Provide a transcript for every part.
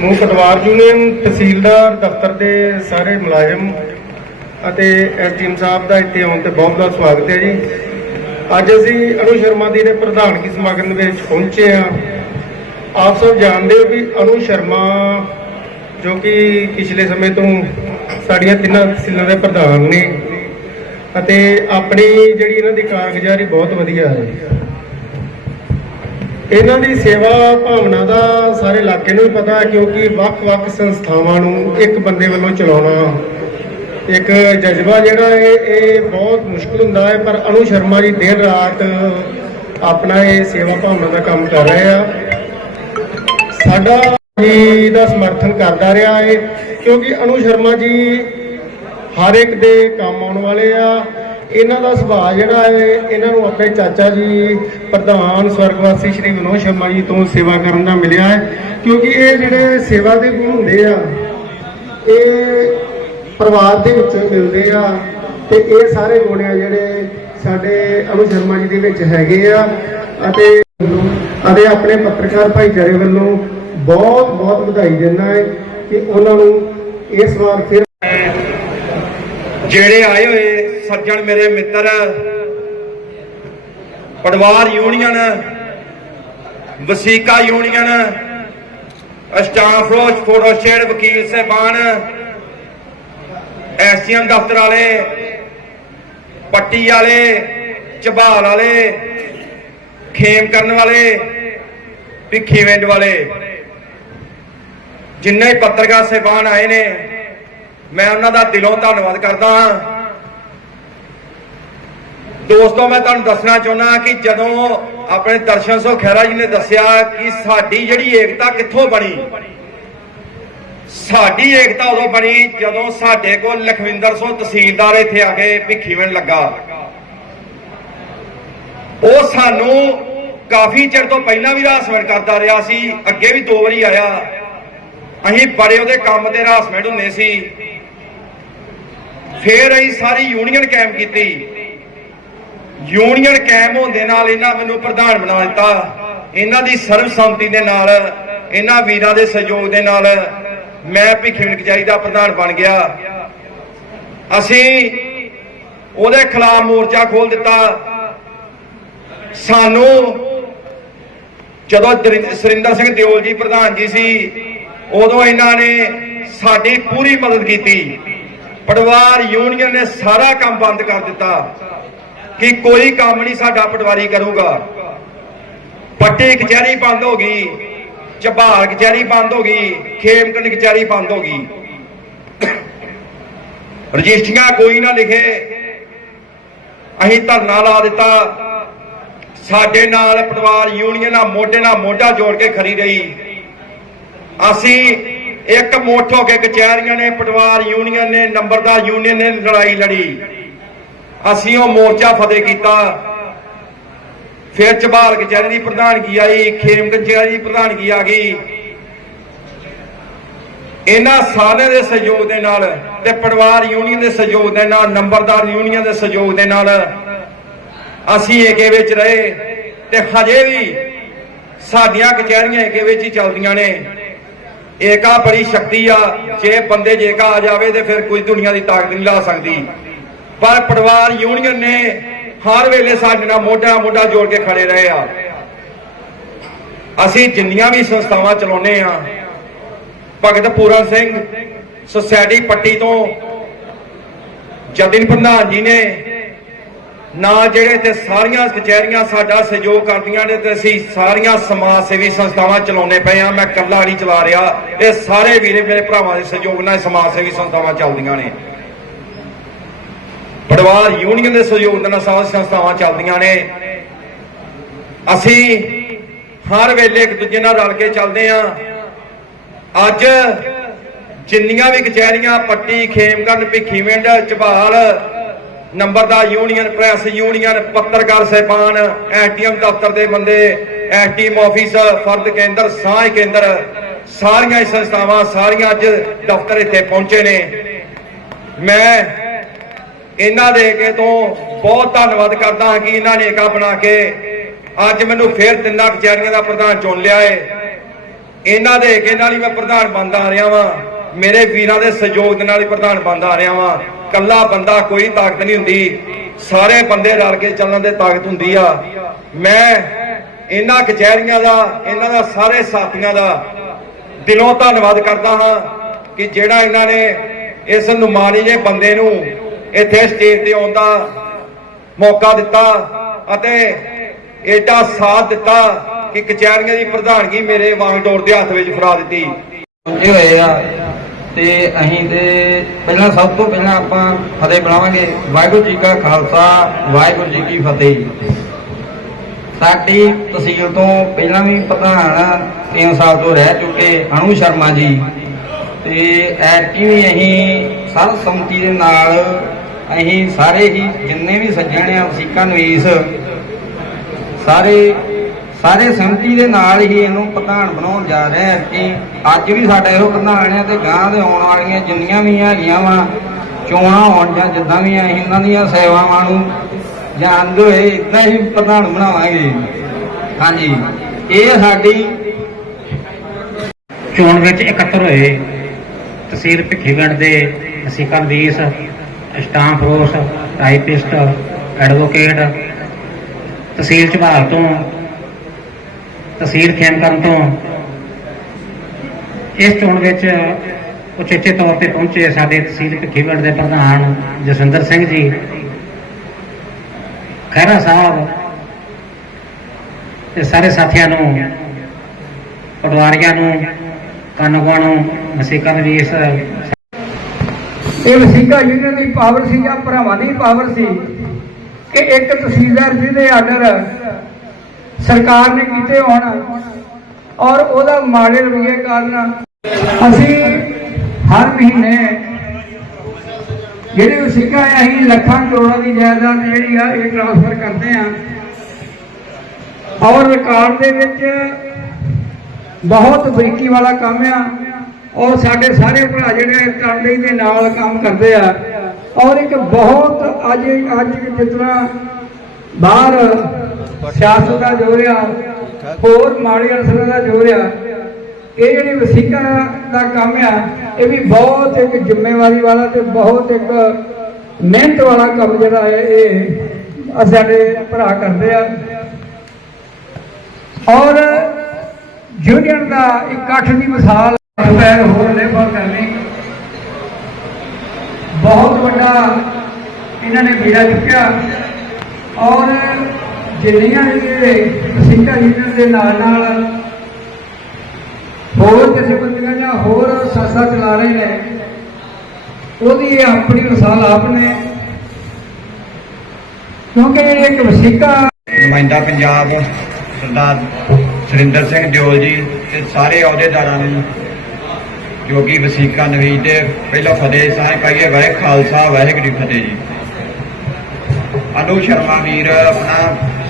ਨੂੰ ਪਟਵਾਰ ਯੂਨੀਅਨ ਤਹਿਸੀਲਦਾਰ ਦਫ਼ਤਰ ਦੇ ਸਾਰੇ ਮੁਲਾਜ਼ਮ ਅਤੇ ਐਸਡੀਐਮ ਸਾਹਿਬ ਦਾ ਇੱਥੇ ਆਉਣ ਤੇ ਬਹੁਤ ਬਹੁਤ ਸਵਾਗਤ ਹੈ ਜੀ। ਅੱਜ ਅਸੀਂ ਅਨੂ ਸ਼ਰਮਾ ਦੀ ਦੇ ਪ੍ਰਧਾਨਗੀ ਸਮਾਗਮ ਦੇ ਵਿੱਚ ਪਹੁੰਚੇ ਹਾਂ। ਆਪ ਸਭ ਜਾਣਦੇ ਹੋ ਵੀ ਅਨੂ ਸ਼ਰਮਾ ਜੋ ਕਿ ਪਿਛਲੇ ਸਮੇਂ ਤੋਂ ਸਾਡੀਆਂ ਤਿੰਨਾਂ ਤਹਿਸੀਲਾਂ ਦੇ ਪ੍ਰਧਾਨ ਨੇ ਅਤੇ ਆਪਣੀ ਜਿਹੜੀ ਇਹਨਾਂ ਦੀ ਕਾਰਗੁਜ਼ਾਰੀ ਬਹੁਤ ਵਧੀਆ ਹੈ। ਇਹਨਾਂ ਦੀ ਸੇਵਾ ਭਾਵਨਾ ਦਾ ਸਾਰੇ ਇਲਾਕੇ ਨੂੰ ਵੀ ਪਤਾ ਹੈ, ਕਿਉਂਕਿ ਵੱਖ-ਵੱਖ ਸੰਸਥਾਵਾਂ ਨੂੰ ਇੱਕ ਬੰਦੇ ਵੱਲੋਂ ਚਲਾਉਣਾ ਇੱਕ ਜਜ਼ਬਾ ਜਿਹੜਾ ਹੈ, ਇਹ ਬਹੁਤ ਮੁਸ਼ਕਲ ਹੁੰਦਾ ਹੈ, ਪਰ ਅਨੂ ਸ਼ਰਮਾ ਜੀ ਦਿਨ ਰਾਤ ਆਪਣਾ ਇਹ ਸੇਵਾ ਭਾਵਨਾ ਦਾ ਕੰਮ ਕਰ ਰਹੇ ਆ। ਸਾਡਾ ਜੀ ਦਾ ਸਮਰਥਨ ਕਰਦਾ ਰਿਹਾ ਹੈ ਕਿਉਂਕਿ ਅਨੂ ਸ਼ਰਮਾ ਜੀ ਹਰ ਇੱਕ ਦੇ ਕੰਮ ਆਉਣ ਵਾਲੇ ਆ ਇਹਨਾਂ ਦਾ ਸੁਭਾਅ ਜਿਹੜਾ ਹੈ, ਇਹਨਾਂ ਨੂੰ ਆਪਣੇ ਚਾਚਾ ਜੀ, ਪ੍ਰਧਾਨ ਸਵਰਗਵਾਸੀ ਸ਼੍ਰੀ ਵਿਨੋਦ ਸ਼ਰਮਾ ਜੀ ਤੋਂ ਸੇਵਾ ਕਰਨ ਦਾ ਮਿਲਿਆ ਹੈ। ਕਿਉਂਕਿ ਇਹ ਜਿਹੜੇ ਸੇਵਾ ਦੇ ਗੁਣ ਹੁੰਦੇ ਆ, ਇਹ ਪਰਿਵਾਰ ਦੇ ਵਿੱਚ ਮਿਲਦੇ ਆ ਤੇ ਇਹ ਸਾਰੇ ਗੁਣ ਆ ਜਿਹੜੇ ਸਾਡੇ ਅਨੂ ਸ਼ਰਮਾ ਜੀ ਦੇ ਵਿੱਚ ਹੈਗੇ ਆ ਅਤੇ ਅਤੇ ਆਪਣੇ ਪੱਤਰਕਾਰ ਭਾਈਚਾਰੇ ਵੱਲੋਂ ਬਹੁਤ ਬਹੁਤ ਵਧਾਈ ਦਿੰਦਾ ਹੈ ਕਿ ਉਹਨਾਂ ਨੂੰ ਇਸ ਵਾਰ ਫਿਰ ਜਿਹੜੇ ਆਏ ਹੋਏ ਸੱਜਣ ਮੇਰੇ ਮਿੱਤਰ ਪਰਿਵਾਰ ਯੂਨੀਅਨ, ਵਸੀਕਾ ਯੂਨੀਅਨ, ਸਟਾਫ ਰੋਜ ਫੋਟੋਸਟੇਟ ਵਕੀਲ ਸਹਿਬਾਨ ਐਸਟੀਐਮ ਦਫ਼ਤਰ ਵਾਲੇ, ਪੱਟੀ ਵਾਲੇ ਝਬਾਲ ਵਾਲੇ, ਖੇਮ ਕਰਨ ਵਾਲੇ ਭਿੱਖੀਵਿੰਡ ਵਾਲੇ। ਜਿੰਨੇ ਪੱਤਰਕਾਰ ਸਹਿਬਾਨ ਆਏ ਨੇ, ਮੈਂ ਉਹਨਾਂ ਦਾ ਦਿਲੋਂ ਧੰਨਵਾਦ ਕਰਦਾ ਹਾਂ। ਦੋਸਤੋ, ਮੈਂ ਤੁਹਾਨੂੰ ਦੱਸਣਾ ਚਾਹੁੰਦਾ ਕਿ ਜਦੋਂ ਆਪਣੇ ਦਰਸ਼ਨ ਸੋ ਖਹਿਰਾ ਜੀ ਨੇ ਦੱਸਿਆ ਕਿ ਸਾਡੀ ਜਿਹੜੀ ਏਕਤਾ ਕਿੱਥੋਂ ਬਣੀ? ਸਾਡੀ ਏਕਤਾ ਉਦੋਂ ਬਣੀ ਜਦੋਂ ਸਾਡੇ ਕੋਲ ਲਖਵਿੰਦਰ ਸਿੰਘ ਤਹਿਸੀਲਦਾਰ ਇੱਥੇ ਆ ਕੇ ਭਿੱਖੀਵਿੰਡ ਲੱਗਾ। ਉਹ ਸਾਨੂੰ ਕਾਫੀ ਚਿਰ ਤੋਂ ਪਹਿਲਾਂ ਵੀ ਹਰਾਸਮੈਂਟ ਕਰਦਾ ਰਿਹਾ ਸੀ, ਅੱਗੇ ਵੀ ਦੋ ਵਾਰੀ ਆਇਆ। ਅਸੀਂ ਬੜੇ ਉਹਦੇ ਕੰਮ ਤੇ ਹਰਾਸਮੈਂਟ ਹੁੰਦੇ ਸੀ। ਫੇਰ ਅਸੀਂ ਸਾਰੀ ਯੂਨੀਅਨ ਕਾਇਮ ਕੀਤੀ। ਯੂਨੀਅਨ ਕਾਇਮ ਹੋਣ ਦੇ ਨਾਲ ਇਹਨਾਂ ਮੈਨੂੰ ਪ੍ਰਧਾਨ ਬਣਾ ਦਿੱਤਾ। ਇਹਨਾਂ ਦੀ ਸਰਬਸੰਮਤੀ ਦੇ ਨਾਲ, ਇਹਨਾਂ ਵੀਰਾਂ ਦੇ ਸਹਿਯੋਗ ਦੇ ਨਾਲ ਮੈਂ ਭਿੱਖੀਵਿੰਡ ਕਚਹਿਰੀ ਦਾ ਪ੍ਰਧਾਨ ਬਣ ਗਿਆ। ਅਸੀਂ ਉਹਦੇ ਖਿਲਾਫ ਮੋਰਚਾ ਖੋਲ ਦਿੱਤਾ। ਸਾਨੂੰ ਜਦੋਂ ਦਰਿੰ- ਸੁਰਿੰਦਰ ਸਿੰਘ ਦਿਓਲ ਜੀ ਪ੍ਰਧਾਨ ਜੀ ਸੀ, ਉਦੋਂ ਇਹਨਾਂ ਨੇ ਸਾਡੀ ਪੂਰੀ ਮਦਦ ਕੀਤੀ। ਪਰਿਵਾਰ ਯੂਨੀਅਨ ਨੇ ਸਾਰਾ ਕੰਮ ਬੰਦ ਕਰ ਦਿੱਤਾ। ਕਿ ਕੋਈ ਕੰਮ ਨਹੀਂ ਸਾਡਾ ਪਟਵਾਰੀ ਕਰੂਗਾ। ਪੱਟੀ ਕਚਹਿਰੀ ਬੰਦ ਹੋ ਗਈ ਝਬਾਲ ਕਚਹਿਰੀ ਬੰਦ ਹੋ ਗਈ, ਖੇਮਕੰਡ ਕਚਹਿਰੀ ਬੰਦ ਹੋ ਗਈ। ਰਜਿਸਟਰੀਆਂ ਕੋਈ ਨਾ ਲਿਖੇ। ਅਸੀਂ ਧਰਨਾ ਲਾ ਦਿੱਤਾ। ਸਾਡੇ ਨਾਲ ਪਟਵਾਰ ਯੂਨੀਅਨ ਨਾਲ ਮੋਢੇ ਨਾਲ ਮੋਢਾ ਜੋੜ ਕੇ ਖੜੀ ਰਹੀ। ਅਸੀਂ ਇੱਕ ਮੁੱਠ ਹੋ ਕੇ ਕਚਹਿਰੀਆਂ ਨੇ ਪਟਵਾਰ ਯੂਨੀਅਨ ਨੇ, ਨੰਬਰਦਾਰ ਯੂਨੀਅਨ ਨੇ ਲੜਾਈ ਲੜੀ। ਅਸੀਂ ਉਹ ਮੋਰਚਾ ਫਤਿਹ ਕੀਤਾ। ਫਿਰ ਚਬਾਲ ਕਚਹਿਰੀ ਦੀ ਪ੍ਰਧਾਨਗੀ ਆਈ ਖੇਮ ਕਚਹਿਰੀ ਦੀ ਪ੍ਰਧਾਨਗੀ ਆ ਗਈ। ਇਹਨਾਂ ਸਾਰਿਆਂ ਦੇ ਸਹਿਯੋਗ ਦੇ ਨਾਲ ਤੇ ਪਰਿਵਾਰ ਯੂਨੀਅਨ ਦੇ ਸਹਿਯੋਗ ਦੇ ਨਾਲ, ਨੰਬਰਦਾਰ ਯੂਨੀਅਨ ਦੇ ਸਹਿਯੋਗ ਦੇ ਨਾਲ ਅਸੀਂ ਏਕੇ ਵਿੱਚ ਰਹੇ ਤੇ ਹਜੇ ਵੀ ਸਾਡੀਆਂ ਕਚਹਿਰੀਆਂ ਏਕੇ ਵਿੱਚ ਹੀ ਚੱਲਦੀਆਂ ਨੇ। ਏਕਾ ਬੜੀ ਸ਼ਕਤੀ ਆ, ਜੇ ਬੰਦੇ ਜੇਕਾ ਆ ਜਾਵੇ ਤੇ ਫਿਰ ਕੋਈ ਦੁਨੀਆ ਦੀ ਤਾਕਤ ਨਹੀਂ ਲਾ ਸਕਦੀ। ਪਰ ਪਟਵਾਰ ਯੂਨੀਅਨ ਨੇ ਹਰ ਵੇਲੇ ਸਾਡੇ ਨਾਲ ਮੋਢਾ ਮੋਢਾ ਜੋੜ ਕੇ ਖੜੇ ਰਹੇ ਆ। ਅਸੀਂ ਜਿੰਨੀਆਂ ਵੀ ਸੰਸਥਾਵਾਂ ਚਲਾਉਨੇ ਆ ਭਗਤ ਪੂਰਨ ਸਿੰਘ ਸੁਸਾਇਟੀ ਪੱਟੀ ਤੋਂ ਜਤਿਨ ਪ੍ਰਧਾਨ ਜੀ ਨੇ ਨਾ ਜਿਹੜੇ ਤੇ ਸਾਰੀਆਂ ਕਚਹਿਰੀਆਂ ਸਾਡਾ ਸਹਿਯੋਗ ਕਰਦੀਆਂ ਨੇ ਤੇ ਅਸੀਂ ਸਾਰੀਆਂ ਸਮਾਜ ਸੇਵੀ ਸੰਸਥਾਵਾਂ ਚਲਾਉਣੇ ਪਏ ਆ ਮੈਂ ਇਕੱਲਾ ਨਹੀਂ ਚਲਾ ਰਿਹਾ। ਇਹ ਸਾਰੇ ਵੀਰੇ, ਮੇਰੇ ਭਰਾਵਾਂ ਦੇ ਸਹਿਯੋਗ ਨਾਲ ਸਮਾਜ ਸੇਵੀ ਸੰਸਥਾਵਾਂ ਚੱਲਦੀਆਂ ਨੇ। ਪਰਿਵਾਰ ਯੂਨੀਅਨ ਦੇ ਸਹਿਯੋਗ ਨਾਲ ਸਾਰੀਆਂ ਸੰਸਥਾਵਾਂ ਚੱਲਦੀਆਂ ਨੇ। ਅਸੀਂ ਹਰ ਵੇਲੇ ਇੱਕ ਦੂਜੇ ਨਾਲ ਰਲ ਕੇ ਚੱਲਦੇ ਆ ਅੱਜ ਜਿੰਨੀਆਂ ਵੀ ਕਚਹਿਰੀਆਂ, ਪੱਟੀ ਖੇਮਗੰਡ ਭਿੱਖੀਵਿੰਡ, ਝਬਾਲ ਨੰਬਰਦਾਰ ਯੂਨੀਅਨ, ਪ੍ਰੈਸ ਯੂਨੀਅਨ, ਪੱਤਰਕਾਰ ਸਹਿਬਾਨ ਐਸਡੀਐਮ ਦਫ਼ਤਰ ਦੇ ਬੰਦੇ ਐਸਟੀਐਮ ਆਫਿਸ, ਫਰਦ ਕੇਂਦਰ, ਸਾਂਝ ਕੇਂਦਰ, ਸਾਰੀਆਂ ਹੀ ਸੰਸਥਾਵਾਂ, ਸਾਰੀਆਂ ਅੱਜ ਦਫ਼ਤਰ ਇੱਥੇ ਪਹੁੰਚੇ ਨੇ। ਮੈਂ ਇਹਨਾਂ ਦੇ ਕੇ ਤੋਂ ਬਹੁਤ ਧੰਨਵਾਦ ਕਰਦਾ ਹਾਂ ਕਿ ਇਹਨਾਂ ਨੇ ਏਕਾ ਬਣਾ ਕੇ ਅੱਜ ਮੈਨੂੰ ਫੇਰ ਤਿੰਨਾਂ ਕਚਹਿਰੀਆਂ ਦਾ ਪ੍ਰਧਾਨ ਚੁਣ ਲਿਆ ਏ। ਇਹਨਾਂ ਦੇ ਏਕੇ ਨਾਲ ਹੀ ਮੈਂ ਪ੍ਰਧਾਨ ਬਣਦਾ ਆ ਰਿਹਾ ਵਾਂ। ਮੇਰੇ ਵੀਰਾਂ ਦੇ ਸਹਿਯੋਗ ਦੇ ਨਾਲ ਹੀ ਪ੍ਰਧਾਨ ਬਣਦਾ ਆ ਰਿਹਾ ਵਾਂ। ਕੱਲਾ ਬੰਦਾ ਕੋਈ ਤਾਕਤ ਨਹੀਂ ਹੁੰਦੀ। ਸਾਰੇ ਬੰਦੇ ਰਲ ਕੇ ਚੱਲਣ ਦੇ ਤਾਕਤ ਹੁੰਦੀ ਆ। ਮੈਂ ਇਹਨਾਂ ਕਚਹਿਰੀਆਂ ਦਾ, ਇਹਨਾਂ ਦਾ ਸਾਰੇ ਸਾਥੀਆਂ ਦਾ ਦਿਲੋਂ ਧੰਨਵਾਦ ਕਰਦਾ ਹਾਂ ਕਿ ਜਿਹੜਾ ਇਹਨਾਂ ਨੇ ਇਸ ਨੁਮਾਨੀ ਜਿਹੇ ਬੰਦੇ ਨੂੰ ਇੱਥੇ ਸਟੇਜ ਤੇ ਆਉਣ ਦਾ ਮੌਕਾ ਦਿੱਤਾ ਅਤੇ ਏਡਾ ਸਾਥ ਦਿੱਤਾ ਕਿ ਕਚਹਿਰੀਆਂ ਦੀ ਪ੍ਰਧਾਨਗੀ ਮੇਰੇ ਵਾਂਗਡੋਰ ਦੇ ਹੱਥ ਵਿੱਚ ਫੜਾ ਦਿੱਤੀ। ਪਹੁੰਚੇ ਹੋਏ ਆ ਤੇ ਅਸੀਂ ਤੇ ਪਹਿਲਾਂ ਸਭ ਤੋਂ ਪਹਿਲਾਂ ਆਪਾਂ ਫਤਿਹ ਬੁਲਾਵਾਂਗੇ। ਵਾਹਿਗੁਰੂ ਜੀ ਕਾ ਖਾਲਸਾ, ਵਾਹਿਗੁਰੂ ਜੀ ਕੀ ਫਤਿਹ। ਸਾਡੀ ਤਹਿਸੀਲ ਤੋਂ ਪਹਿਲਾਂ ਵੀ ਪ੍ਰਧਾਨ 3 ਸਾਲ ਤੋਂ ਰਹਿ ਚੁੱਕੇ ਅਨੂ ਸ਼ਰਮਾ ਜੀ। ਤੇ ਐਤਕੀ ਵੀ ਅਸੀਂ ਸਰਬ ਸੰਮਤੀ ਦੇ ਨਾਲ ਅਸੀਂ ਸਾਰੇ ਹੀ ਜਿੰਨੇ ਵੀ ਸੱਜਣ ਆ ਵਸੀਕਾ ਨਵੀਸ, ਸਾਰੇ ਸਾਰੇ ਸੰਮਤੀ ਦੇ ਨਾਲ ਹੀ ਇਹਨੂੰ ਪ੍ਰਧਾਨ ਬਣਾਉਣ ਜਾ ਰਹੇ ਹਾਂ ਕਿ ਅੱਜ ਵੀ ਸਾਡਾ ਇਹੋ ਪ੍ਰਧਾਨ ਹੈ ਤੇ ਗਾਂ ਦੇ ਆਉਣ ਵਾਲੀਆਂ ਜਿੰਨੀਆਂ ਵੀ ਹੈਗੀਆਂ ਵਾ, ਚੋਣਾਂ ਹੋਣ ਜਾਂ ਜਿੱਦਾਂ ਵੀ ਆ ਅਸੀਂ ਇਹਨਾਂ ਦੀਆਂ ਸੇਵਾਵਾਂ ਨੂੰ ਜਾਣਦੇ ਹੋਏ, ਇਦਾਂ ਹੀ ਪ੍ਰਧਾਨ ਬਣਾਵਾਂਗੇ। ਹਾਂਜੀ। ਇਹ ਸਾਡੀ ਚੋਣ ਵਿੱਚ ਇਕੱਤਰ ਹੋਏ ਤਹਿਸੀਲ ਭਿੱਖੀਵਿੰਡ ਦੇ ਅਸੀਕਾਂ ਵੀਸ ਸਟਾਂਪ ਰੋਸ ਟਾਈਪਿਸਟ ਐਡਵੋਕੇਟ ਤਹਿਸੀਲ ਝਬਾਲ ਤੋਂ, ਤਹਿਸੀਲ ਖੇਮਕਰਨ ਤੋਂ ਇਸ ਚੋਣ ਵਿੱਚ ਉਚੇਚੇ ਤੌਰ ਤੇ ਪਹੁੰਚੇ ਸਾਡੇ ਤਹਿਸੀਲ ਭਿੱਖੀਵਿੰਡ ਦੇ ਪ੍ਰਧਾਨ ਜਸਵਿੰਦਰ ਸਿੰਘ ਜੀ। ਖਹਿਰਾ ਸਾਹਿਬ ਤੇ ਸਾਰੇ ਸਾਥੀਆਂ ਨੂੰ, ਪਟਵਾਰੀਆਂ ਨੂੰ ਕਾਨੂੰਗੋਆਂ ਨੂੰ ਮਸੀਕਾਂ ਦੇ ਵੀ ਇਸ ਇਹ ਵਸੀਕਾ ਯੂਨੀਅਨ ਦੀ ਪਾਵਰ ਸੀ ਜਾਂ ਭਰਾਵਾਂ ਦੀ ਪਾਵਰ ਸੀ, ਕਿ ਇੱਕ ਤਹਿਸੀਲਦਾਰ ਜਿਹਦੇ ਆਰਡਰ ਸਰਕਾਰ ਨੇ ਕੀਤੇ ਹੋਣ ਔਰ ਉਹਦਾ ਮਾੜੇ ਰਵੱਈਏ ਕਾਰਨ ਅਸੀਂ ਹਰ ਮਹੀਨੇ ਜਿਹੜੀ ਵਸੀਕਾ ਹੈ, ਅਸੀਂ ਲੱਖਾਂ ਕਰੋੜਾਂ ਦੀ ਜਾਇਦਾਦ ਜਿਹੜੀ ਆ, ਇਹ ਟ੍ਰਾਂਸਫਰ ਕਰਦੇ ਆ ਔਰ ਰਿਕਾਰਡ ਦੇ ਵਿੱਚ ਬਹੁਤ ਬਰੀਕੀ ਵਾਲਾ ਕੰਮ ਆ। ਔਰ ਸਾਡੇ ਸਾਰੇ ਭਰਾ ਜਿਹੜੇ ਤਨਦੇਹੀ ਦੇ ਨਾਲ ਕੰਮ ਕਰਦੇ ਆ, ਔਰ ਇੱਕ ਬਹੁਤ ਅੱਜ ਅੱਜ ਜਿਸ ਤਰ੍ਹਾਂ ਬਾਹਰ ਸਿਆਸਤ ਦਾ ਜੋਰ ਆ, ਹੋਰ ਮਾੜੇ ਅਨਸਰਾਂ ਦਾ ਜੋਰ ਆ, ਇਹ ਜਿਹੜੀ ਵਸੀਕਾ ਦਾ ਕੰਮ ਆ, ਇਹ ਵੀ ਬਹੁਤ ਇੱਕ ਜ਼ਿੰਮੇਵਾਰੀ ਵਾਲਾ ਤੇ ਬਹੁਤ ਇੱਕ ਮਿਹਨਤ ਵਾਲਾ ਕੰਮ ਜਿਹੜਾ ਹੈ, ਇਹ ਸਾਡੇ ਭਰਾ ਕਰਦੇ ਆ। ਔਰ ਯੂਨੀਅਨ ਦਾ ਇਕੱਠ ਦੀ ਮਿਸਾਲ ਪੈਰ ਹੋਰ ਲੇਬਰ ਕਰਨੀ। ਬਹੁਤ ਵੱਡਾ ਇਹਨਾਂ ਨੇ ਬੀੜਾ ਚੁੱਕਿਆ। ਔਰ ਜਿੰਨੀਆਂ ਇਹ ਵਸੀਕਾ ਯੂਨੀਅਨ ਦੇ ਨਾਲ ਨਾਲ ਹੋਰ ਜਥੇਬੰਦੀਆਂ ਜਾਂ ਹੋਰ ਸੰਸਥਾ ਚਲਾ ਰਹੇ ਨੇ, ਉਹਦੀ ਇਹ ਆਪਣੀ ਮਿਸਾਲ ਆਪ ਨੇ। ਕਿਉਂਕਿ ਇਹ ਇੱਕ ਵਸੀਕਾ ਨੁਮਾਇੰਦਾ ਪੰਜਾਬ ਸਰਦਾਰ ਸੁਰਿੰਦਰ ਸਿੰਘ ਦਿਓਲ ਜੀ ਤੇ ਸਾਰੇ ਅਹੁਦੇਦਾਰਾਂ ਨੂੰ ਜੋ ਕਿ ਵਸੀਕਾ ਨਵੀਂ ਦੇ ਪਹਿਲਾਂ ਫਤਿਹ ਸਾਹਿਬ ਪਾਈਏ। ਵਾਹਿ ਖਾਲਸਾ, ਵਾਹਿਗੁਰੂ ਜੀ ਫਤਿਹ ਜੀ। ਅਨੂ ਸ਼ਰਮਾ ਵੀਰ, ਆਪਣਾ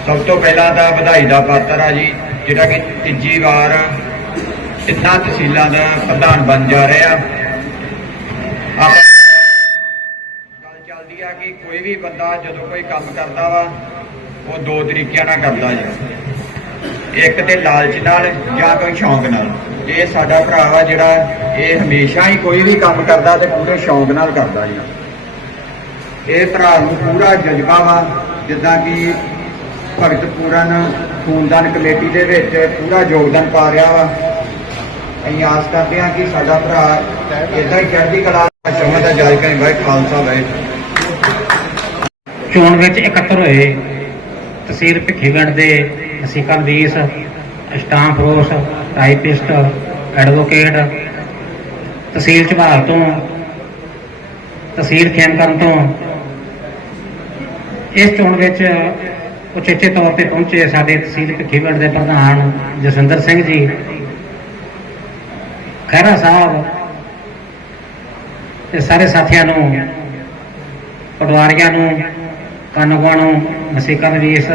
ਸਭ ਤੋਂ ਪਹਿਲਾਂ ਤਾਂ ਵਧਾਈ ਦਾ ਪਾਤਰ ਆ ਜੀ, ਜਿਹੜਾ ਕਿ ਤੀਜੀ ਵਾਰ ਤਿੰਨਾਂ ਤਹਿਸੀਲਾਂ ਦਾ ਪ੍ਰਧਾਨ ਬਣ ਜਾ ਰਿਹਾ। ਆਪ ਗੱਲ ਚੱਲਦੀ ਆ ਕਿ ਕੋਈ ਵੀ ਬੰਦਾ ਜਦੋਂ ਕੋਈ ਕੰਮ ਕਰਦਾ ਵਾ, ਉਹ ਦੋ ਤਰੀਕਿਆਂ ਨਾਲ ਕਰਦਾ ਜੀ ਇੱਕ ਤੇ ਲਾਲਚ ਨਾਲ ਜਾਂ ਕੋਈ ਸ਼ੌਂਕ ਨਾਲ। ਇਹ ਸਾਡਾ ਭਰਾ ਵਾ ਜਿਹੜਾ ਇਹ ਹਮੇਸ਼ਾ ਹੀ ਕੋਈ ਵੀ ਕੰਮ ਕਰਦਾ ਤੇ ਪੂਰੇ ਸ਼ੌਂਕ ਨਾਲ ਕਰਦਾ ਜੀ। ਇਹ ਭਰਾ ਨੂੰ ਪੂਰਾ ਜਜ਼ਬਾ ਵਾ, ਜਿੱਦਾਂ ਕਿ ਭਗਤ ਪੂਰਨ ਖੂਨਦਾਨ ਕਮੇਟੀ ਦੇ ਵਿੱਚ ਪੂਰਾ ਯੋਗਦਾਨ ਪਾ ਰਿਹਾ ਵਾ। ਅਸੀਂ ਆਸ ਕਰਦੇ ਹਾਂ ਕਿ ਸਾਡਾ ਭਰਾ ਇਦਾਂ ਹੀ ਚੜ੍ਹਦੀ ਕਲਾ ਚਾਹੁੰਦਾ ਦਾ ਜਾਇ ਕਰੇ ਭਾਈ ਖਾਲਸਾ ਵਾਹਿ ਚੋਣ ਵਿੱਚ ਇਕੱਤਰ ਹੋਏ ਤਸੀਰ ਭਿੱਖੀਵਿੰਡ ਦੇ ਅਸੀਕਾਂ ਵੀਸ ਸਟਾਂਪ ਰੋਸ ਟਾਈਪਿਸਟ, ਐਡਵੋਕੇਟ ਤਹਿਸੀਲ ਝਬਾਲ ਤੋਂ, ਤਹਿਸੀਲ ਖੇਮਕਰਨ ਤੋਂ, ਇਸ ਚੋਣ ਵਿੱਚ ਉਚੇਚੇ ਤੌਰ ਤੇ ਪਹੁੰਚੇ ਸਾਡੇ ਤਹਿਸੀਲ ਭਿੱਖੀਵਿੰਡ ਦੇ ਪ੍ਰਧਾਨ ਜਸਵਿੰਦਰ ਸਿੰਘ ਜੀ। ਖਹਿਰਾ ਸਾਹਿਬ ਤੇ ਸਾਰੇ ਸਾਥੀਆਂ ਨੂੰ, ਪਟਵਾਰੀਆਂ ਨੂੰ ਕਾਨੂੰਗੋਆਂ ਨੂੰ ਮਸੀਕਾਂ ਦੇ ਵੀ ਇਸ